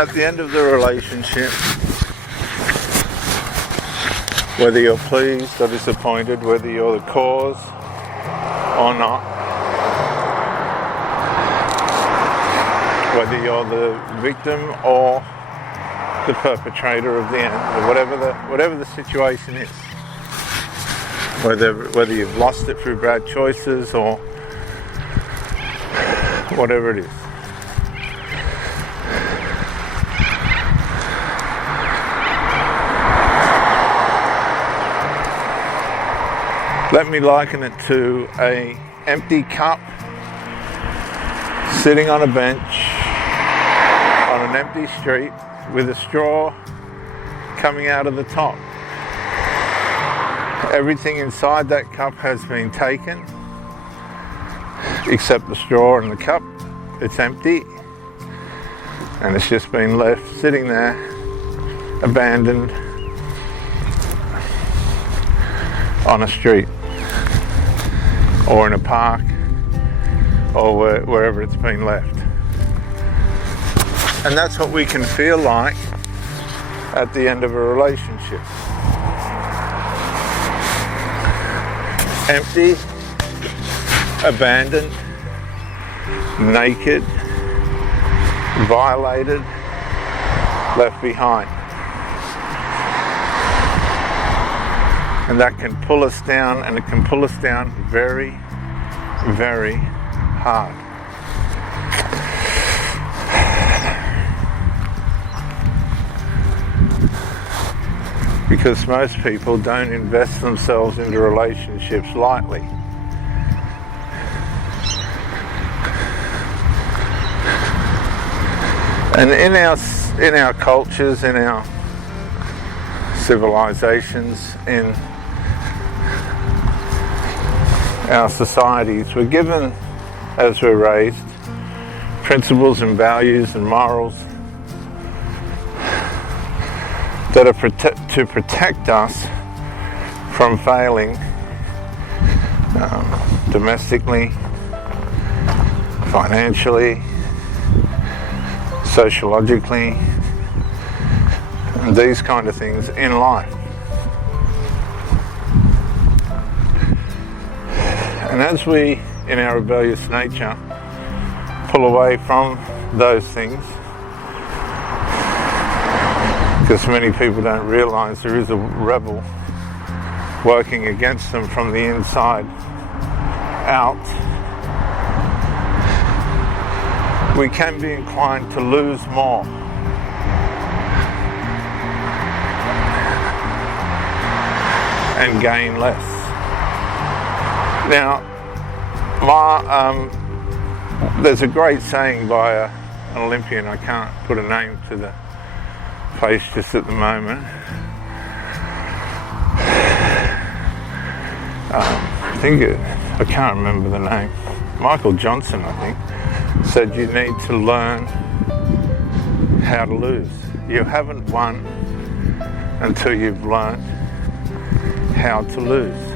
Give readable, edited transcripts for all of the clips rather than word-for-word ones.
At the end of the relationship, whether you're pleased or disappointed, whether you're the cause or not, whether you're the victim or the perpetrator of the end, or whatever the situation is, whether you've lost it through bad choices or whatever it is. Let me liken it to an empty cup sitting on a bench on an empty street with a straw coming out of the top. Everything inside that cup has been taken except the straw and the cup. It's empty and it's just been left sitting there, abandoned on a street or in a park or wherever it's been left. And that's what we can feel like at the end of a relationship. Empty, abandoned, naked, violated, left behind. And that can pull us down, and it can pull us down very, very hard. Because most people don't invest themselves into relationships lightly. And in our cultures, in our civilizations, in our societies, we're given, as we're raised, principles and values and morals that are to protect us from failing domestically, financially, sociologically, and these kind of things in life. And as we, in our rebellious nature, pull away from those things, because many people don't realize there is a rebel working against them from the inside out, we can be inclined to lose more. And gain less. Now, there's a great saying by an Olympian, I can't put a name to the place just at the moment. I can't remember the name. Michael Johnson, I think, said you need to learn how to lose. You haven't won until you've learned how to lose.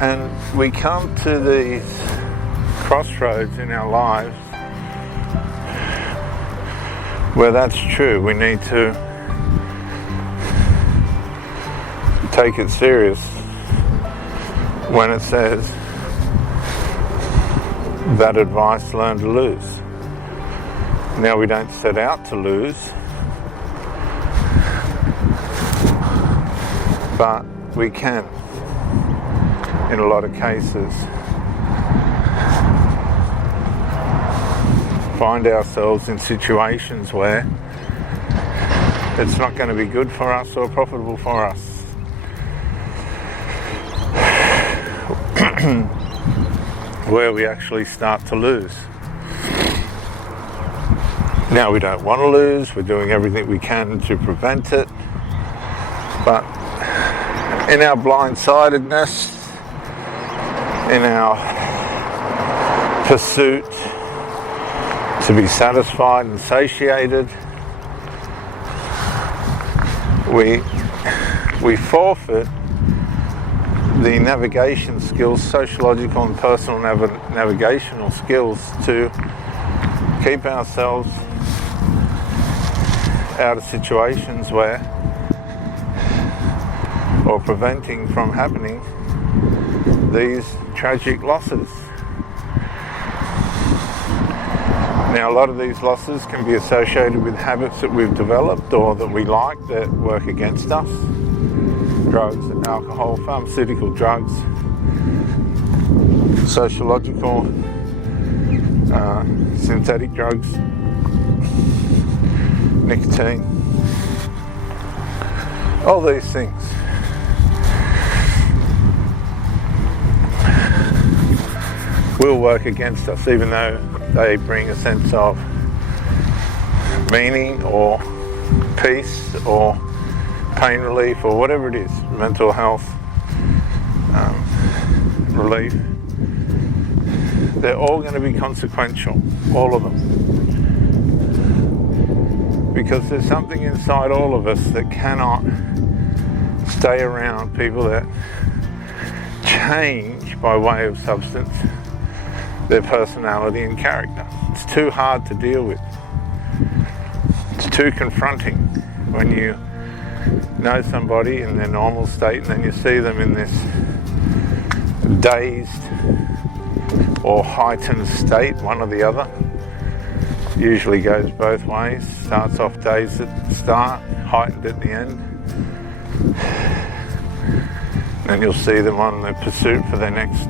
And we come to these crossroads in our lives where that's true. We need to take it serious when it says that advice, learn to lose. Now, we don't set out to lose, but we can, in a lot of cases, find ourselves in situations where it's not going to be good for us or profitable for us. Where we actually start to lose. Now, we don't want to lose, we're doing everything we can to prevent it, but in our blindsidedness, in our pursuit to be satisfied and satiated, we forfeit the navigation skills, sociological and personal navigational skills to keep ourselves out of situations where, or preventing from happening, these tragic losses. Now, a lot of these losses can be associated with habits that we've developed or that we like that work against us. Drugs, alcohol, pharmaceutical drugs, sociological, synthetic drugs, nicotine, all these things. Will work against us, even though they bring a sense of meaning or peace or pain relief or whatever it is, mental health relief. They're all going to be consequential, all of them. Because there's something inside all of us that cannot stay around people that change by way of substance their personality and character. It's too hard to deal with. It's too confronting when you know somebody in their normal state and then you see them in this dazed or heightened state, one or the other. Usually goes both ways. Starts off dazed at the start, heightened at the end. Then you'll see them on the pursuit for their next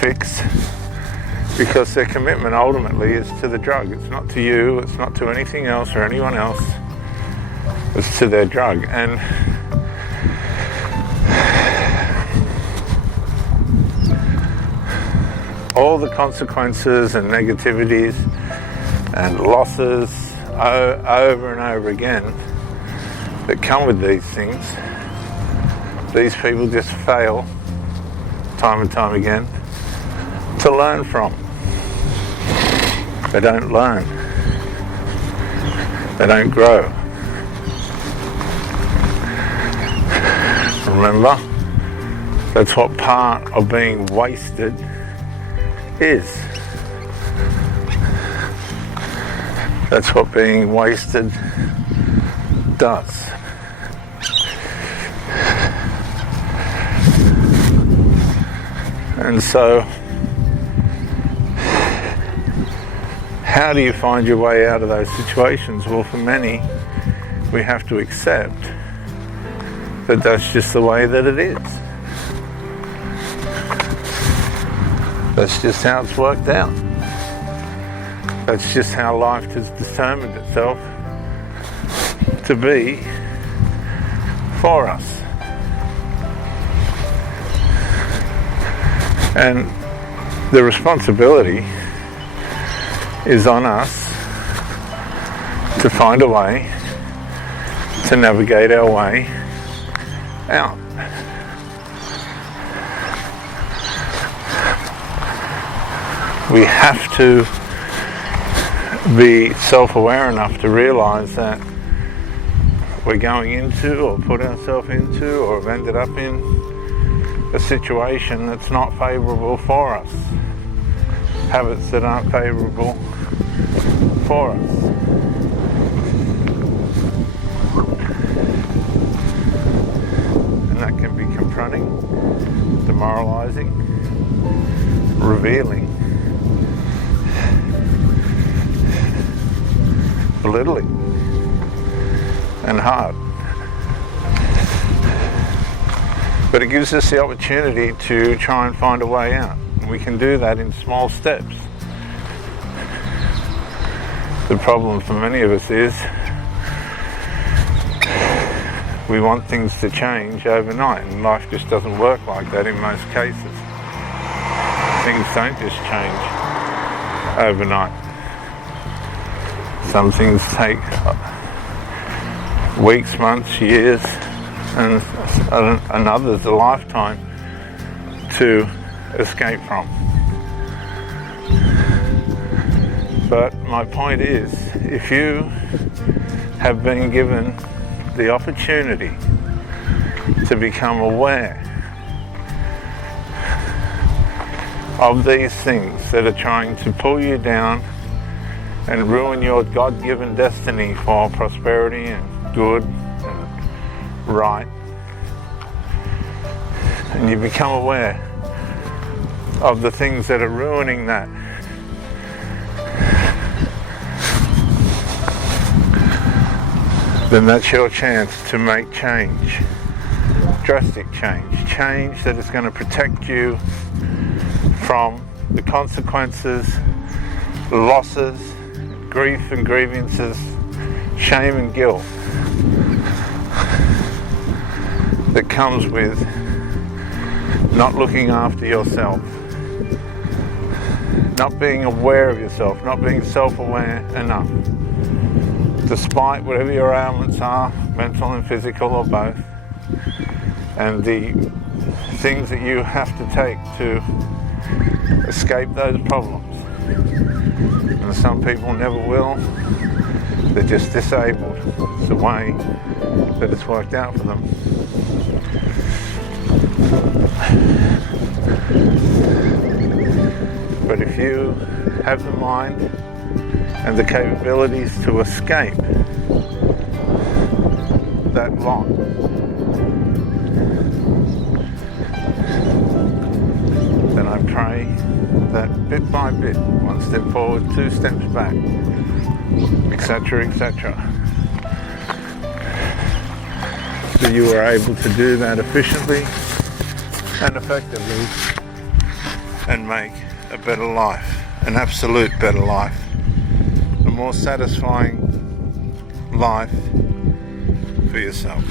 fix, because their commitment ultimately is to the drug. It's not to you, it's not to anything else or anyone else, it's to their drug. And all the consequences and negativities and losses over and over again that come with these things, these people just fail time and time again to learn from. They don't learn. They don't grow. Remember, that's what part of being wasted is. That's what being wasted does. And so, how do you find your way out of those situations? Well, for many, we have to accept that that's just the way that it is. That's just how it's worked out. That's just how life has determined itself to be for us. And the responsibility is on us to find a way to navigate our way out. We have to be self-aware enough to realize that we're going into or put ourselves into or have ended up in a situation that's not favourable for us. Habits that aren't favourable for us. And that can be confronting, demoralising, revealing, belittling, and hard. But it gives us the opportunity to try and find a way out. And we can do that in small steps. The problem for many of us is we want things to change overnight, and life just doesn't work like that in most cases. Things don't just change overnight. Some things take weeks, months, years, and others a lifetime to escape from. But my point is, if you have been given the opportunity to become aware of these things that are trying to pull you down and ruin your God-given destiny for prosperity and good and right. And you become aware of the things that are ruining that. Then that's your chance to make change. Drastic change. Change that is going to protect you from the consequences, losses, grief and grievances, shame and guilt that comes with not looking after yourself, not being aware of yourself, not being self-aware enough, despite whatever your ailments are, mental and physical or both, and the things that you have to take to escape those problems. And some people never will. They're just disabled. It's the way that it's worked out for them. But if you have the mind and the capabilities to escape that lot, then I pray that bit by bit, one step forward, two steps back, etc., etc., that you are able to do that efficiently and effectively and make a better life, an absolute better life, a more satisfying life for yourself.